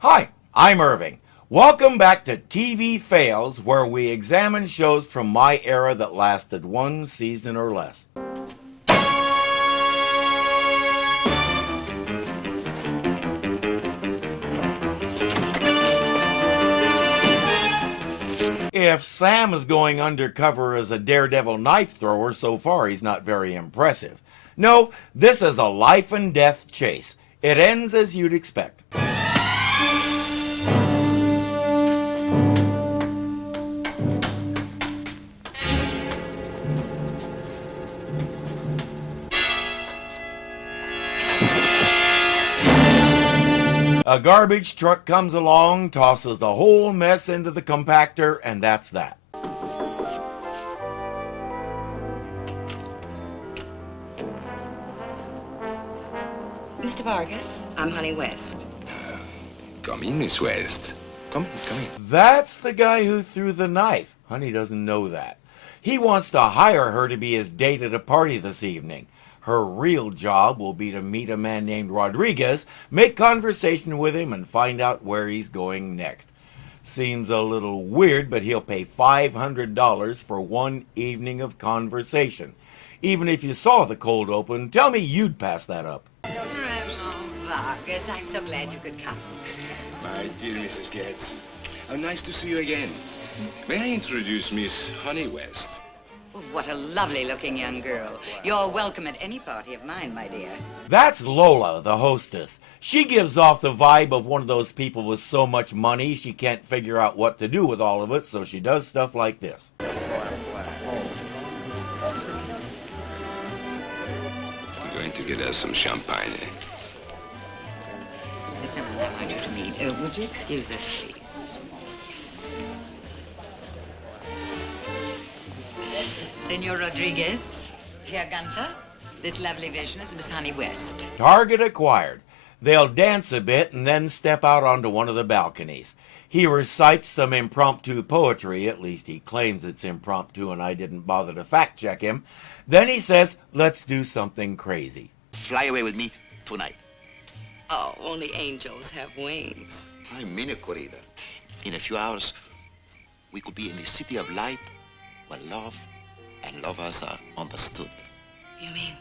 Hi, I'm Irving. Welcome back to TV Fails, where we examine shows from my era that lasted one season or less. If Sam is going undercover as a daredevil knife thrower, so far he's not very impressive. No, this is a life and death chase. It ends as you'd expect. A garbage truck comes along, tosses the whole mess into the compactor, and that's that. Mr. Vargas, I'm Honey West. Come in, Miss West. Come in. That's the guy who threw the knife. Honey doesn't know that. He wants to hire her to be his date at a party this evening. Her real job will be to meet a man named Rodriguez, make conversation with him, and find out where he's going next. Seems a little weird, but he'll pay $500 for one evening of conversation. Even if you saw the cold open, tell me you'd pass that up. Vargas, I'm so glad you could come. My dear Mrs. Getz, how nice to see you again. May I introduce Miss Honey West? Oh, what a lovely-looking young girl. You're welcome at any party of mine, my dear. That's Lola, the hostess. She gives off the vibe of one of those people with so much money she can't figure out what to do with all of it, so she does stuff like this. You're going to get us some champagne. There's someone I want you to meet. Would you excuse us, please? Senor Rodriguez, Herr Gunter, this lovely vision is Miss Honey West. Target acquired. They'll dance a bit and then step out onto one of the balconies. He recites some impromptu poetry, at least he claims it's impromptu and I didn't bother to fact check him. Then he says, let's do something crazy. Fly away with me tonight. Oh, only angels have wings. I mean it, Corrida. In a few hours, we could be in the city of light where love and lovers are understood. You mean?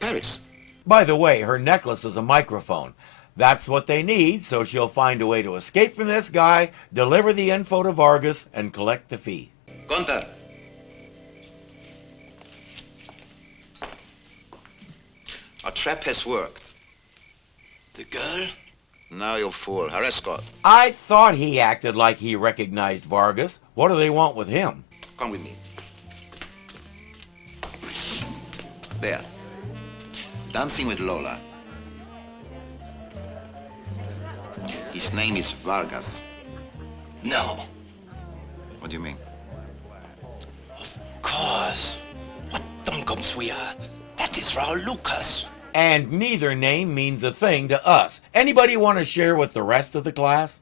Paris. By the way, her necklace is a microphone. That's what they need, so she'll find a way to escape from this guy, deliver the info to Vargas, and collect the fee. Gunter. Our trap has worked. The girl? Now you fool. Her escort. I thought he acted like he recognized Vargas. What do they want with him? Come with me. There. Dancing with Lola. His name is Vargas. No. What do you mean? Of course. What duncums we are. That is Raul Lucas. And neither name means a thing to us. Anybody want to share with the rest of the class?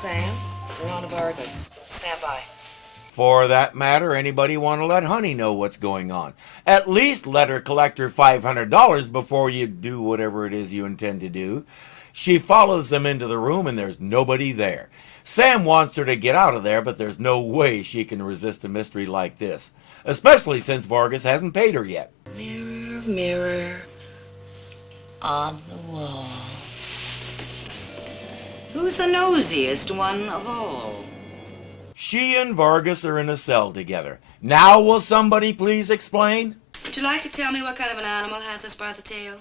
Sam, we're on to Vargas. Stand by. For that matter, anybody want to let Honey know what's going on? At least let her collect her $500 before you do whatever it is you intend to do. She follows them into the room and there's nobody there. Sam wants her to get out of there, but there's no way she can resist a mystery like this, especially since Vargas hasn't paid her yet. Mirror, mirror on the wall. Who's the nosiest one of all? She and Vargas are in a cell together. Now will somebody please explain? Would you like to tell me what kind of an animal has us by the tail?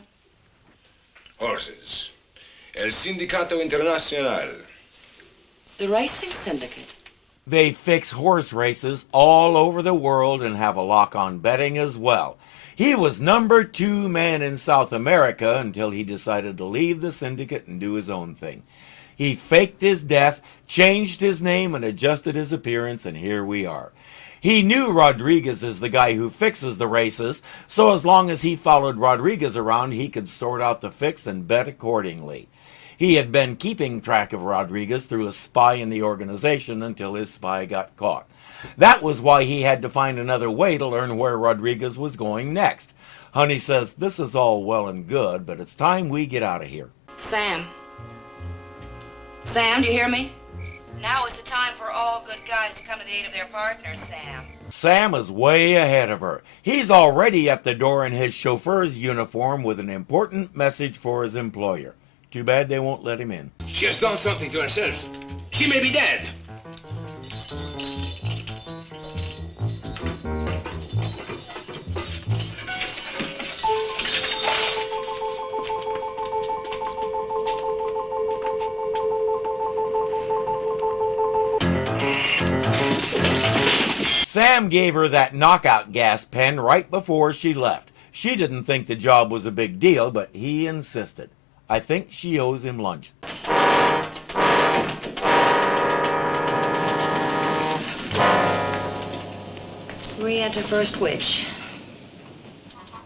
Horses. El Sindicato Internacional. The racing syndicate. They fix horse races all over the world and have a lock on betting as well. He was number 2 man in South America until he decided to leave the syndicate and do his own thing. He faked his death, changed his name, and adjusted his appearance, and here we are. He knew Rodriguez is the guy who fixes the races, so as long as he followed Rodriguez around, he could sort out the fix and bet accordingly. He had been keeping track of Rodriguez through a spy in the organization until his spy got caught. That was why he had to find another way to learn where Rodriguez was going next. Honey says, this is all well and good, but it's time we get out of here. Sam. Sam, do you hear me? Now is the time for all good guys to come to the aid of their partners, Sam. Sam is way ahead of her. He's already at the door in his chauffeur's uniform with an important message for his employer. Too bad they won't let him in. She has done something to herself. She may be dead. Sam gave her that knockout gas pen right before she left. She didn't think the job was a big deal, but he insisted. I think she owes him lunch. Re-enter first witch.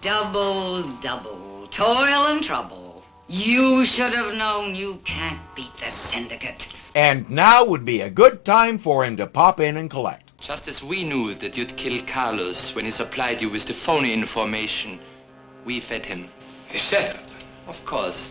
Double, double, toil and trouble. You should have known you can't beat the syndicate. And now would be a good time for him to pop in and collect. Just as we knew that you'd kill Carlos when he supplied you with the phony information, we fed him. A setup. Of course.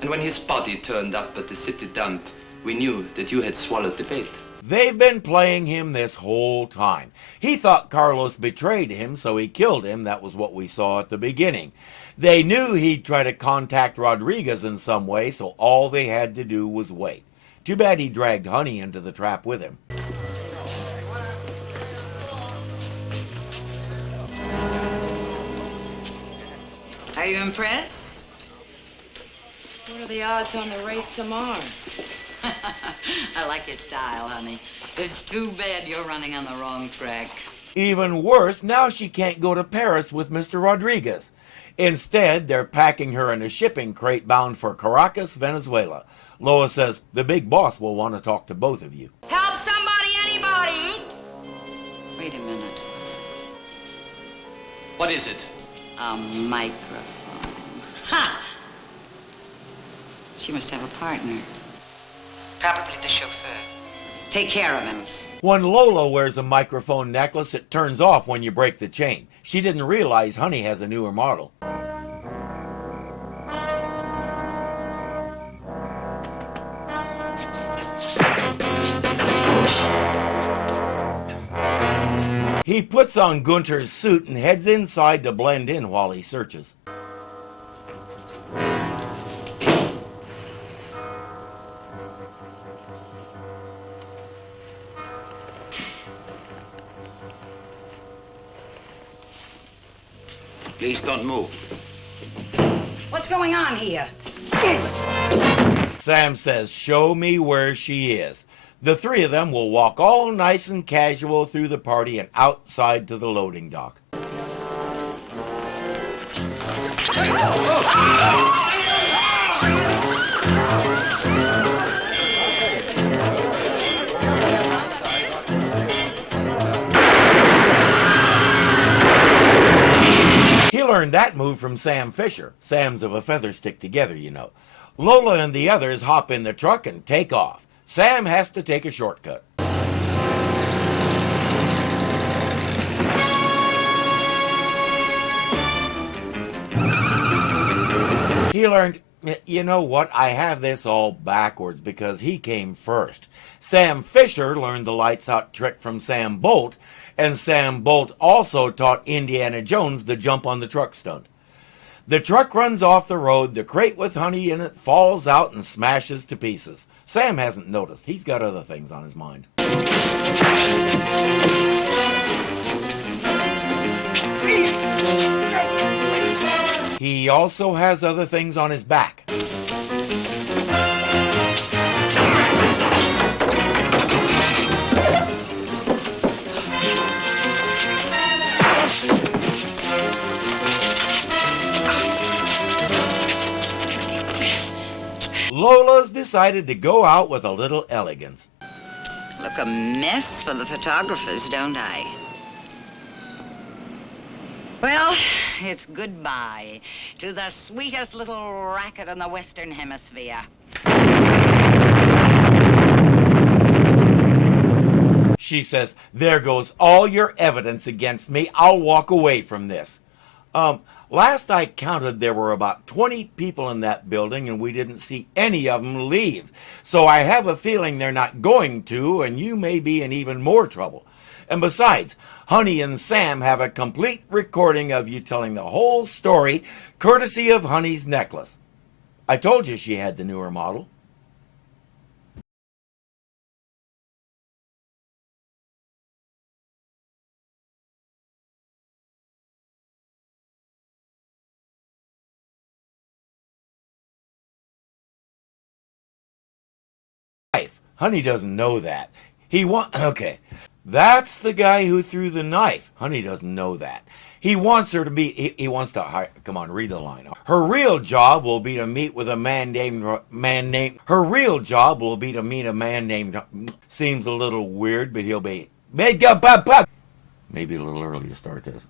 And when his body turned up at the city dump, we knew that you had swallowed the bait. They've been playing him this whole time. He thought Carlos betrayed him, so he killed him. That was what we saw at the beginning. They knew he'd try to contact Rodriguez in some way, so all they had to do was wait. Too bad he dragged Honey into the trap with him. Are you impressed? What are the odds on the race to Mars? I like your style, honey. It's too bad you're running on the wrong track. Even worse, now she can't go to Paris with Mr. Rodriguez. Instead, they're packing her in a shipping crate bound for Caracas, Venezuela. Lola says the big boss will want to talk to both of you. Help somebody, anybody! Wait a minute. What is it? A microphone. Ha! She must have a partner. Probably the chauffeur. Take care of him. When Lola wears a microphone necklace, it turns off when you break the chain. She didn't realize Honey has a newer model. He puts on Gunter's suit and heads inside to blend in while he searches. Please don't move. What's going on here? Sam says, show me where she is. The three of them will walk all nice and casual through the party and outside to the loading dock. He learned that move from Sam Fisher. Sam's of a feather stick together, you know. Lola and the others hop in the truck and take off. Sam has to take a shortcut. He learned, you know what, I have this all backwards because he came first. Sam Fisher learned the lights out trick from Sam Bolt, and Sam Bolt also taught Indiana Jones the jump on the truck stunt. The truck runs off the road, the crate with Honey in it falls out and smashes to pieces. Sam hasn't noticed. He's got other things on his mind. He also has other things on his back. Lola's decided to go out with a little elegance. Look a mess for the photographers, don't I? Well, it's goodbye to the sweetest little racket in the Western Hemisphere. She says, there goes all your evidence against me. I'll walk away from this. Last I counted, there were about 20 people in that building, and we didn't see any of them leave. So I have a feeling they're not going to, and you may be in even more trouble. And besides, Honey and Sam have a complete recording of you telling the whole story, courtesy of Honey's necklace. I told you she had the newer model. Honey doesn't know that. Okay. That's the guy who threw the knife. Honey doesn't know that. He wants her to be, he wants to hire, come on, read the line. Her real job will be to meet with a man named, seems a little weird, but he'll be, maybe a little early to start this.